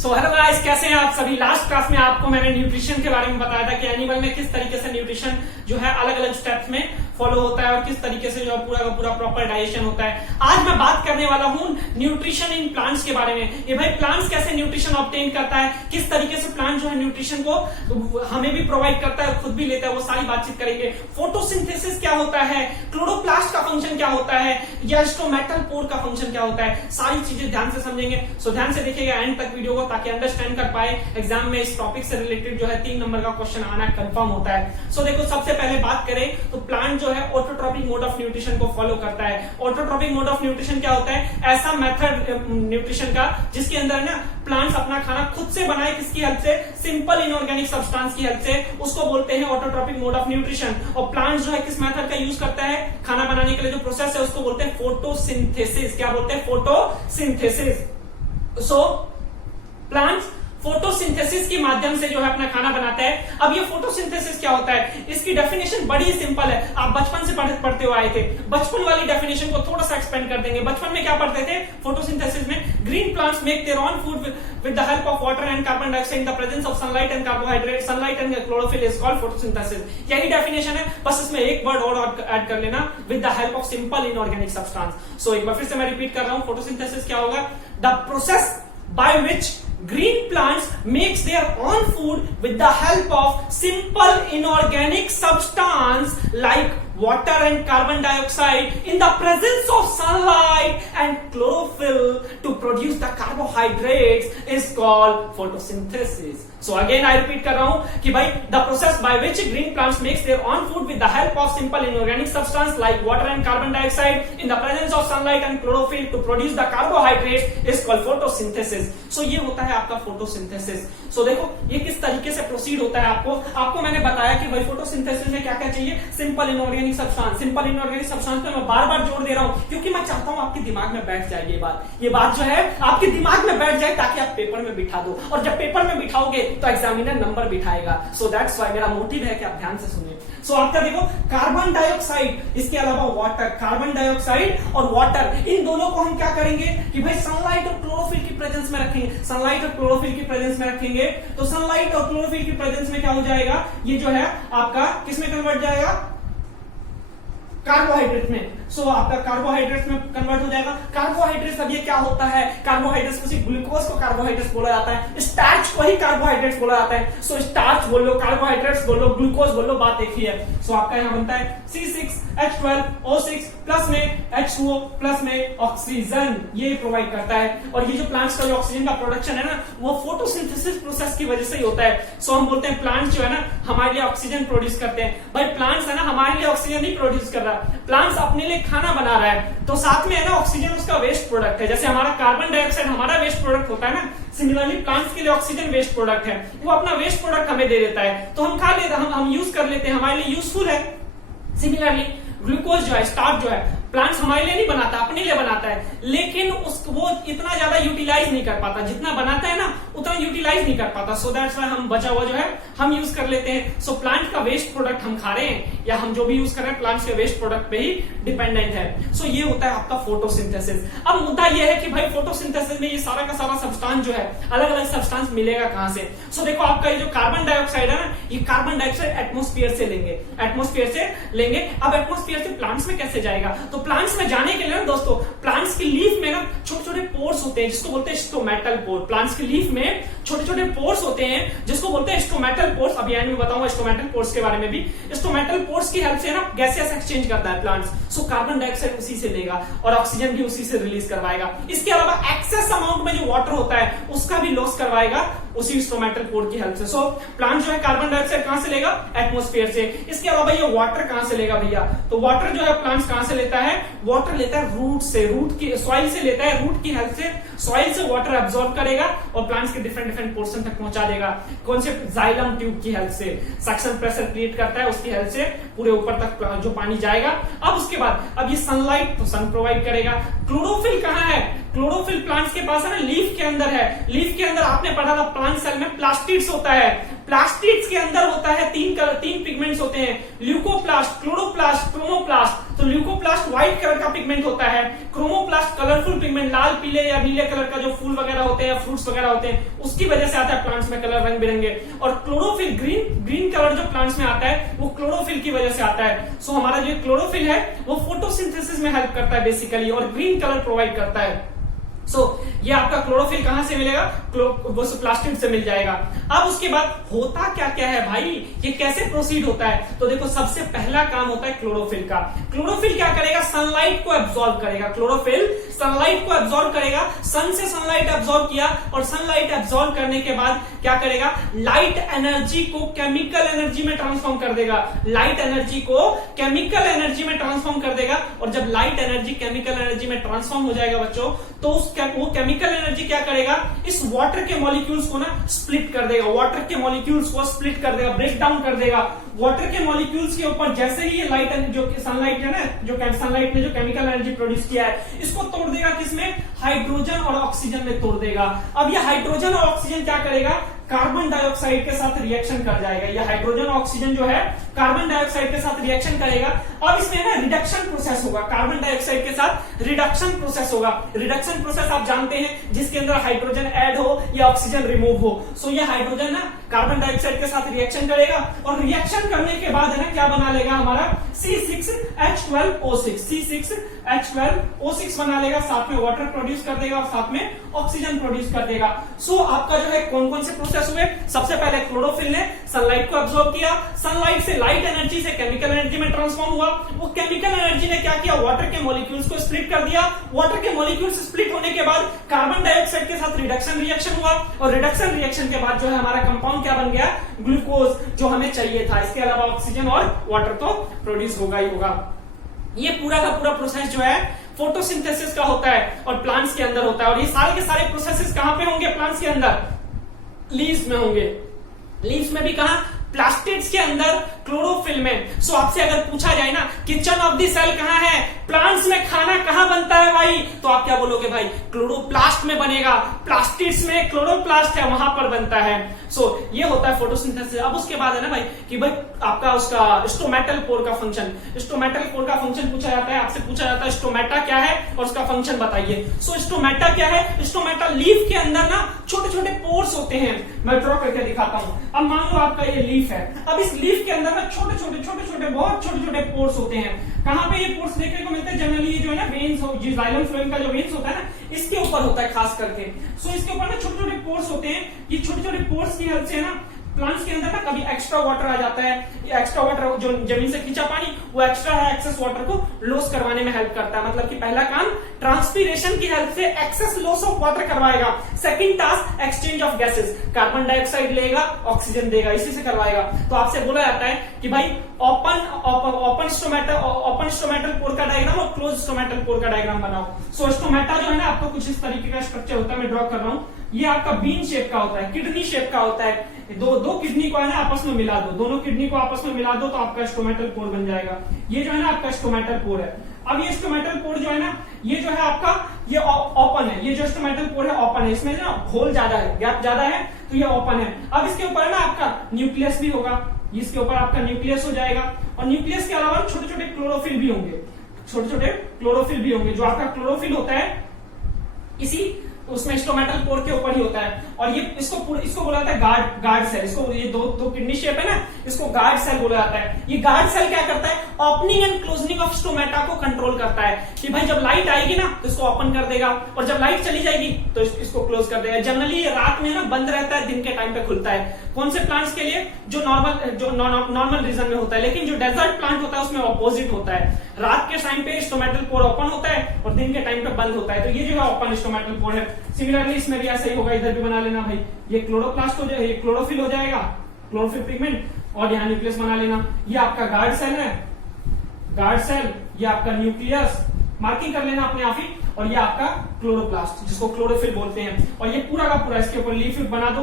So hello guys, कैसे हैं आप सभी। लास्ट क्लास में आपको मैंने न्यूट्रिशन के बारे में बताया था कि एनिमल में किस तरीके से न्यूट्रिशन जो है अलग अलग स्टेप्स में फॉलो होता है और किस तरीके से जो पूरा का पूरा प्रॉपर डाइजेशन होता है। आज मैं बात करने वाला हूं न्यूट्रिशन इन प्लांट्स के बारे में। ये भाई प्लांट्स कैसे न्यूट्रिशन ऑब्टेन करता है, किस तरीके से प्लांट जो है न्यूट्रिशन को हमें भी प्रोवाइड करता है, खुद भी लेता है, वो सारी बातचीत करेंगे। फोटोसिंथेसिस क्या होता है, क्लोरोप्लास्ट का फंक्शन क्या होता है, या स्टोमेटल पोर का फंक्शन क्या होता है, सारी चीजें ध्यान से समझेंगे। सो ध्यान से देखिएगा एंड तक वीडियो को, ताकि अंडरस्टैंड कर पाए। एग्जाम में इस टॉपिक से रिलेटेड जो है 3 नंबर का क्वेश्चन आना कंफर्म होता है। सो देखो, सबसे पहले बात करें तो प्लांट जो है ऑटोट्रॉपिक मोड ऑफ न्यूट्रिशन को फॉलो करता है। ऑटोट्रॉपिक मोड ऑफ न्यूट्रिशन क्या होता है, ऐसा मेथड न्यूट्रिशन का जिसके अंदर ना प्लांट्स अपना खाना खुद से बनाए, किसकी हेल्प से, सिंपल इनऑर्गेनिक सब्सटेंस की हेल्प से, उसको बोलते हैं ऑटोट्रॉपिक मोड ऑफ न्यूट्रिशन। और प्लांट्स जो है किस मेथड का यूज करता है खाना बनाने के लिए, जो प्रोसेस है उसको बोलते हैं फोटोसिंथेसिस। क्या बोलते हैं, फोटोसिंथेसिस। सो प्लांट्स फोटोसिंथेसिस के माध्यम से जो है अपना खाना बनाता है। अब ये फोटोसिंथेसिस क्या होता है, इसकी डेफिनेशन बड़ी सिंपल है। आप बचपन से पढ़ते हुए आए थे, बचपन वाली डेफिनेशन को थोड़ा सा एक्सपेंड कर देंगे। बचपन में क्या पढ़ते थे फोटोसिंथेसिस में, green plants make their own food with the help of water and carbon dioxide in the presence of sunlight and carbohydrate. Sunlight and chlorophyll is called photosynthesis. यही डेफिनेशन है, बस इसमें एक वर्ड और ऐड कर लेना, with the help of simple inorganic substance. So एक बार फिर से मैं रिपीट कर रहा हूं, फोटोसिंथेसिस क्या होगा, the process by which green plants makes their own food with the help of simple inorganic substance like water and carbon dioxide in the presence of sunlight and chlorophyll to produce the carbohydrates is called photosynthesis. So again I repeat कर रहा हूं कि भाई the process by which green plants makes their own food with the help of simple inorganic substance like water and carbon dioxide in the presence of sunlight and chlorophyll to produce the carbohydrates is called photosynthesis. So ये होता है आपका photosynthesis. So देखो ये किस तरीके से proceed होता है। आपको मैंने बताया कि भाई फोटोसिंथेसिस में क्या क्या चाहिए, simple inorganic substance. Simple inorganic substance पे मैं बार बार जोर दे रहा हूं क्योंकि मैं चाहता हूं आपके दिमाग में बैठ जाए ये बात जो है आपके दिमाग में बैठ जाए, ताकि आप पेपर में बिठा दो, और जब पेपर में बिठाओगे तो एग्जामिनर नंबर बिठाएगा। सो दैट्स व्हाई मेरा मोटिव है कि आप ध्यान से सुनिए। सो आपका देखो कार्बन डाइऑक्साइड, इसके अलावा वाटर, कार्बन डाइऑक्साइड और वाटर, इन दोनों को हम क्या करेंगे कि भाई सनलाइट और क्लोरोफिल की प्रेजेंस में रखेंगे। सनलाइट और क्लोरोफिल की प्रेजेंस में रखेंगे तो सनलाइट और क्लोरोफिल की प्रेजेंस में क्या हो जाएगा, ये जो है आपका किस में कन्वर्ट जाएगा, कार्बोहाइड्रेट में। सो आपका कार्बोहाइड्रेट्स में कन्वर्ट हो जाएगा। कार्बोहाइड्रेट्स, अब ये क्या होता है, कार्बोहाइड्रेट्स को, सिर्फ ग्लूकोज को कार्बोहाइड्रेट्स बोला जाता है, स्टार्च को ही कार्बोहाइड्रेट्स बोला जाता है। सो स्टार्च बोल लो, कार्बोहाइड्रेट्स बोल लो, ग्लूकोज बोल लो, बात एक ही है। सो आपका यहां बनता है C6H12O6 प्लस में H2O प्लस में ऑक्सीजन, ये प्रोवाइड करता है। और ये जो प्लांट्स का जो ऑक्सीजन का प्रोडक्शन है ना, वो फोटोसिंथेसिस प्रोसेस की वजह से ही होता है। सो हम बोलते हैं प्लांट्स जो है ना हमारे लिए ऑक्सीजन प्रोड्यूस करते हैं। भाई प्लांट्स है ना हमारे लिए ऑक्सीजन नहीं प्रोड्यूस कर रहा, प्लांट्स अपने लिए खाना बना रहा है, तो साथ में है ना ऑक्सीजन उसका वेस्ट प्रोडक्ट है। जैसे हमारा कार्बन डाइऑक्साइड हमारा वेस्ट प्रोडक्ट होता है ना, सिमिलरली प्लांट्स के लिए ऑक्सीजन वेस्ट प्रोडक्ट है, वो अपना वेस्ट प्रोडक्ट हमें दे देता है, तो हम खा लेते हैं, हम यूज कर लेते हैं, हमारे लिए यूजफुल है। सिमिलरली ग्लूकोज जो है, स्टार्च जो है, प्लांट्स हमारे लिए नहीं बनाता, अपने लिए बनाता है, लेकिन वो इतना ज्यादा यूटिलाइज नहीं कर पाता, जितना बनाता है ना उतना यूटिलाइज नहीं कर पाता। सो दैट्स व्हाई हम बचा हुआ जो है हम यूज कर लेते हैं। सो प्लांट का वेस्ट प्रोडक्ट हम खा रहे हैं, या हम जो भी यूज कर रहे हैं प्लांट्स के वेस्ट प्रोडक्ट पे ही डिपेंडेंट है। सो ये होता है आपका फोटोसिंथेसिस। अब मुद्दा ये है कि भाई फोटोसिंथेसिस में ये सारा का सारा सब्सटेंस जो है, अलग अलग सब्सटेंस मिलेगा कहां से। सो देखो आपका ये जो कार्बन डाइऑक्साइड है ना, ये कार्बन डाइऑक्साइड एटमोस्फियर से लेंगे, अब एटमोस्फियर से प्लांट्स में कैसे जाएगा, तो प्लांट्स में जाने के लिए ना दोस्तों, प्लांट्स की लीफ में ना छोटे छोटे पोर्स होते हैं जिसको बोलते हैं स्टोमेटल पोर। प्लांट्स की लीफ में छोटे छोटे पोर्स होते हैं जिसको बोलते हैं स्टोमेटल पोर्स। अभी एंड में बताऊंगा स्टोमेटल पोर्स के बारे में भी। स्टोमेटल पोर्स की हेल्प से ना गैसेस एक्सचेंज करता है प्लांट्स। सो कार्बन डाइऑक्साइड उसी से लेगा और ऑक्सीजन भी उसी से रिलीज करवाएगा। इसके अलावा एक्सेस अमाउंट में जो वाटर होता है उसका भी लॉस करवाएगा उसी स्टोमेटल पोर की हेल्प से। सो प्लांट जो है कार्बन डाइऑक्साइड कहां से लेगा, एटमोस्फेयर से। इसके अलावा ये वाटर कहां से लेगा भैया, तो वाटर जो है प्लांट्स कहां से लेता है, वाटर लेता है रूट से, रूट की सॉइल से लेता है, रूट की हेल्प से सॉइल से वाटर एब्सॉर्ब करेगा और प्लांट्स के डिफरेंट पोर्शन तक पहुंचा देगा। कौन से, जाइलम ट्यूब की हेल्प से, सक्शन प्रेशर क्रिएट करता है, उसकी हेल्प से पूरे ऊपर तक जो पानी जाएगा। अब उसके बाद अब ये सनलाइट, तो सन प्रोवाइड करेगा। क्लोरोफिल कहां है, क्लोरोफिल प्लांट्स के पास है ना, लीफ के अंदर है। लीफ के अंदर आपने पढ़ा था प्लांट सेल में प्लास्टिड्स होता है, प्लास्टिड्स के अंदर होता है तीन पिगमेंट्स होते हैं, ल्यूकोप्लास्ट, क्लोरोप्लास्ट, क्रोमोप्लास्ट। तो ल्यूकोप्लास्ट व्हाइट कलर का पिगमेंट होता है, क्रोमोप्लास्ट कलरफुल पिगमेंट, लाल पीले या नीले कलर का जो फूल वगैरह होते हैं या फ्रूट्स वगैरह होते हैं उसकी वजह से आता है प्लांट्स में कलर रंग बिरंगे। और क्लोरोफिल ग्रीन कलर जो प्लांट्स में आता है वो क्लोरोफिल की वजह से आता है। सो हमारा जो क्लोरोफिल है वो फोटोसिंथेसिस में हेल्प करता है बेसिकली और ग्रीन कलर प्रोवाइड करता है। ये आपका क्लोरोफिल कहां से मिलेगा, वो प्लास्टिड से मिल जाएगा। अब उसके बाद होता क्या क्या है भाई, ये कैसे प्रोसीड होता है, तो देखो सबसे पहला काम होता है क्लोरोफिल का। क्लोरोफिल क्या करेगा, सनलाइट को एब्जॉर्ब करेगा। क्लोरोफिल सनलाइट को एब्जॉर्ब करेगा, सन से सनलाइट एब्जॉर्ब किया और सनलाइट एब्जॉर्ब करने के बाद क्या करेगा, लाइट एनर्जी को केमिकल एनर्जी में ट्रांसफॉर्म कर देगा। लाइट एनर्जी को केमिकल एनर्जी में ट्रांसफॉर्म कर देगा और जब लाइट एनर्जी केमिकल एनर्जी में ट्रांसफॉर्म हो जाएगा बच्चों, तो वो केमिकल एनर्जी क्या करेगा, इस वाटर के मॉलिक्यूल्स को ना स्प्लिट कर देगा। वाटर के मॉलिक्यूल्स को स्प्लिट कर देगा, ब्रेक डाउन कर देगा। वाटर के मॉलिक्यूल्स के ऊपर जैसे ही ये लाइट जो सनलाइट है ना, जो सनलाइट ने जो केमिकल एनर्जी प्रोड्यूस किया है, इसको तोड़ देगा किसमें, हाइड्रोजन और ऑक्सीजन में तोड़ देगा। अब ये हाइड्रोजन और ऑक्सीजन क्या करेगा, कार्बन डाइऑक्साइड के साथ रिएक्शन कर जाएगा। ये हाइड्रोजन और ऑक्सीजन जो है कार्बन डाइऑक्साइड के साथ रिएक्शन करेगा। अब इसमें ना रिडक्शन प्रोसेस होगा, कार्बन डाइऑक्साइड के साथ रिडक्शन प्रोसेस होगा। रिडक्शन प्रोसेस आप जानते हैं जिसके अंदर हाइड्रोजन ऐड हो या ऑक्सीजन रिमूव हो। सो ये हाइड्रोजन ना कार्बन डाइऑक्साइड के साथ रिएक्शन करेगा और रिएक्शन करने के बाद है ना क्या बना लेगा, हमारा C6H12O6 C6H12O6 बना लेगा, साथ में वाटर प्रोड्यूस कर देगा और साथ में ऑक्सीजन प्रोड्यूस कर देगा। सो आपका जो है कौन कौन से प्रोसेस हुए, सबसे पहले क्लोरोफिल ने सनलाइट को एब्जॉर्ब किया, सनलाइट से लाइट एनर्जी से केमिकल एनर्जी में ट्रांसफॉर्म हुआ। वो केमिकल एनर्जी ने क्या किया, वाटर के मॉलिक्यूल्स को स्प्लिट कर दिया। वाटर के मॉलिक्यूल्स स्प्लिट होने के बाद कार्बन डाइऑक्साइड के साथ रिडक्शन रिएक्शन हुआ और रिडक्शन रिएक्शन के बाद जो है हमारा कंपाउंड क्या बन गया, ग्लूकोज, जो हमें चाहिए था। इसके अलावा ऑक्सीजन और वाटर तो प्रोड्यूस होगा ही होगा। ये पूरा का पूरा प्रोसेस जो है फोटोसिंथेसिस का होता है और प्लांट्स के अंदर होता है। और ये सारे के सारे प्रोसेसेस कहां पे होंगे, प्लांट्स के अंदर, लीव्स में होंगे। लीव्स में भी कहां, प्लास्टिड्स के अंदर, क्लोरोफिल में। सो आपसे अगर पूछा जाए ना किचन ऑफ द सेल कहां है, प्लांट्स में खाना कहां बनता है भाई, तो आप क्या बोलोगे भाई, क्लोरोप्लास्ट में बनेगा। प्लास्टिड्स में क्लोरोप्लास्ट है, वहां पर बनता है। सो ये होता है फोटोसिंथेसिस। अब उसके बाद है ना भाई कि भाई आपका उसका स्टोमेटल पोर का फंक्शन, स्टोमेटल पोर का फंक्शन पूछा जाता है, आपसे पूछा जाता है स्टोमेटा क्या है और उसका फंक्शन बताइए। सो स्टोमेटा क्या है, स्टोमेटा लीफ के अंदर ना छोटे छोटे पोर्स होते हैं। मैं ड्रॉ करके दिखाता हूं। अब मान लो आपका ये लीफ है, अब इस लीफ के अंदर ना छोटे छोटे बहुत छोटे छोटे पोर्स होते हैं। कहां पे ये पोर्स देखने को मिलते हैं, जनरली ये जो है ना वेन्स, जाइलम फ्लोएम का जो वेन्स होता है ना, इसके ऊपर होता है खास करके। सो इसके ऊपर ना छोटे छोटे पोर्स होते हैं। ये छोटे छोटे पोर्स की हेल्प से ना प्लांट्स के अंदर ना कभी एक्स्ट्रा वाटर आ जाता है, ये एक्स्ट्रा वाटर जो जमीन से खींचा पानी, वो एक्स्ट्रा है एक्सेस वाटर को लॉस करवाने में हेल्प करता है। मतलब कि पहला काम ट्रांसपीरेशन की हेल्प से एक्सेस लॉस ऑफ वाटर करवाएगा। Second task exchange of gases, carbon dioxide लेगा, ऑक्सीजन देगा, इसी से करवाएगा। तो आपसे बोला जाता है कि भाई ओपन स्टोमेटल पोर का डायग्राम और क्लोज स्टोमेटल पोर का डायग्राम बनाओ। सो स्टोमेटा जो है ना आपको कुछ इस तरीके का स्ट्रक्चर होता है, मैं ड्रॉ कर रहा हूं। ये आपका बीन शेप का होता है, किडनी शेप का होता है। दो किडनी को है ना आपस में मिला दो, दोनों किडनी को आपस में मिला दो तो आपका स्टोमेटल पोर बन जाएगा। ये जो है ना आपका स्टोमेटल पोर है। अब ये स्टोमेटल पोर जो है ना, ये जो है आपका ये ओपन है। ये जो स्टोमेटल पोर है ओपन है, इसमें ना होल ज्यादा है, गैप ज्यादा है, तो ये ओपन है। अब इसके ऊपर है ना आपका न्यूक्लियस भी होगा, इसके ऊपर आपका न्यूक्लियस हो जाएगा और न्यूक्लियस के अलावा छोटे छोटे क्लोरोफिल भी होंगे, छोटे छोटे क्लोरोफिल भी होंगे। जो आपका क्लोरोफिल होता है इसी उसमें स्टोमेटल पोर के ऊपर ही होता है। और ये इसको बोला जाता है गार्ड सेल। इसको ये दो किडनी शेप है ना, इसको गार्ड सेल बोला जाता है। ये गार्ड सेल क्या करता है, opening and closing of stomata को कंट्रोल करता है कि भाई जब लाइट आएगी ना तो इसको ओपन कर देगा और जब लाइट चली जाएगी तो इसको क्लोज कर देगा। जनरली ये रात में ना बंद रहता है, दिन के टाइम पे खुलता है। कौन से प्लांट्स के लिए, जो नॉर्मल रीजन में होता है। लेकिन जो डेजर्ट प्लांट होता है उसमें ऑपोजिट होता है, रात के टाइम पे स्टोमेटल पोर ओपन होता है और दिन के टाइम पे बंद होता है। तो ये जो है ओपन स्टोमेटल पोर है। सिमिलरली इसमें भी ऐसा ही होगा, इधर भी बना लेना भाई। ये क्लोरोप्लास्ट हो जाएगा, ये क्लोरोफिल हो जाएगा, क्लोरोफिल पिगमेंट, और यहाँ न्यूक्लियस बना लेना। ये आपका गार्ड सेल है, गार्ड सेल, ये आपका न्यूक्लियस, मार्किंग कर लेना अपने आप ही। और ये आपका क्लोरोप्लास्ट जिसको क्लोरोफिल बोलते हैं। और ये पूरा का पूरा इसके ऊपर लीफ बना दो,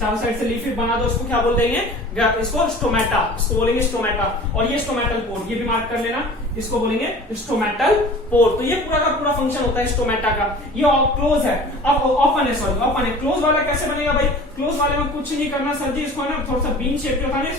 चारों साइड से लीफ बना दो, इसको क्या बोल देंगे, इसको स्टोमेटा, इसको बोलेंगे स्टोमेटा। और ये स्टोमेटल पोर, ये भी मार्क कर लेना, इसको बोलेंगे स्टोमेटल पोर। तो ये पूरा का पूरा फंक्शन होता है स्टोमेटा का। ये क्लोज है, अब ओपन है, सॉरी ओपन है। क्लोज वाला कैसे बनेगा भाई, क्लोज वाले में कुछ नहीं करना सर जी, इसको ना थोड़ा सा बीन शेप होता है ना,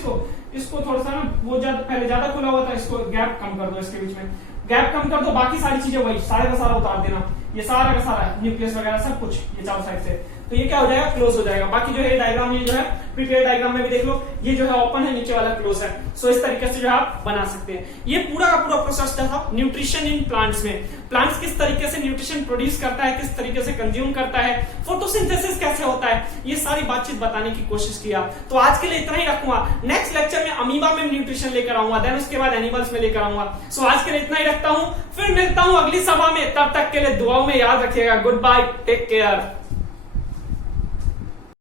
इसको थोड़ा सा ना, वो पहले ज्यादा खुला हुआ था, इसको गैप कम कर दो, इसके बीच में गैप कम कर दो, बाकी सारी चीजें वही सारे का सारा उतार देना, ये सारा का सारा न्यूक्लियस वगैरह सब कुछ ये चारों साइड से, तो ये क्या हो जाएगा, क्लोज हो जाएगा। बाकी जो है डायग्राम, ये जो है प्रीपेयर डायग्राम में भी देख लो, ये जो है ओपन है, नीचे वाला क्लोज है। सो इस तरीके से जो आप बना सकते हैं। ये पूरा का पूरा प्रोसेस था न्यूट्रिशन इन प्लांट्स में। प्लांट्स किस तरीके से न्यूट्रिशन प्रोड्यूस करता है, किस तरीके से कंज्यूम करता है, फोटोसिंथेसिस कैसे होता है, ये सारी बातचीत बताने की कोशिश किया। तो आज के लिए इतना ही रखूंगा। नेक्स्ट लेक्चर में अमीबा में न्यूट्रिशन लेकर आऊंगा, देन उसके बाद एनिमल्स में लेकर आऊंगा। सो आज के लिए इतना ही रखता हूं, फिर मिलता हूं अगली सभा में। तब तक के लिए दुआओं में याद रखिएगा। Good bye, take care.